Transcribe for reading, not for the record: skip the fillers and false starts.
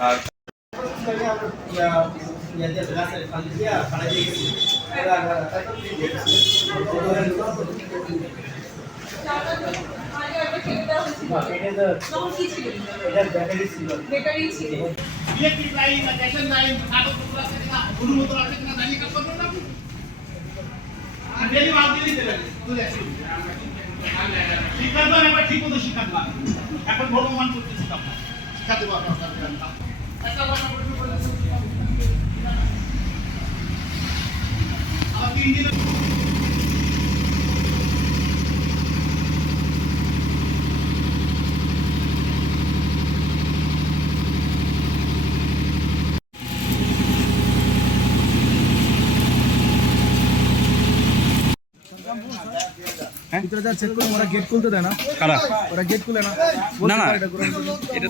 আর electric line বা গ্যাসের line কাগজপত্র আছে কিনা অনুমোদন আছে কিনা জানি কাজ করবেন না আর ডেলি মাল দিলি দেবেন বুঝে শিক্ষা দান এবার ঠিক মতো শিক্ষা দান এখন ভগবান করতেছি আপনার শিক্ষা দেবো আপনার আর 3 দিন ভিতরে যা চেক করে ওরা গেট খুলতে দেয় না, কারা ওরা গেট খুলে না, না না এটা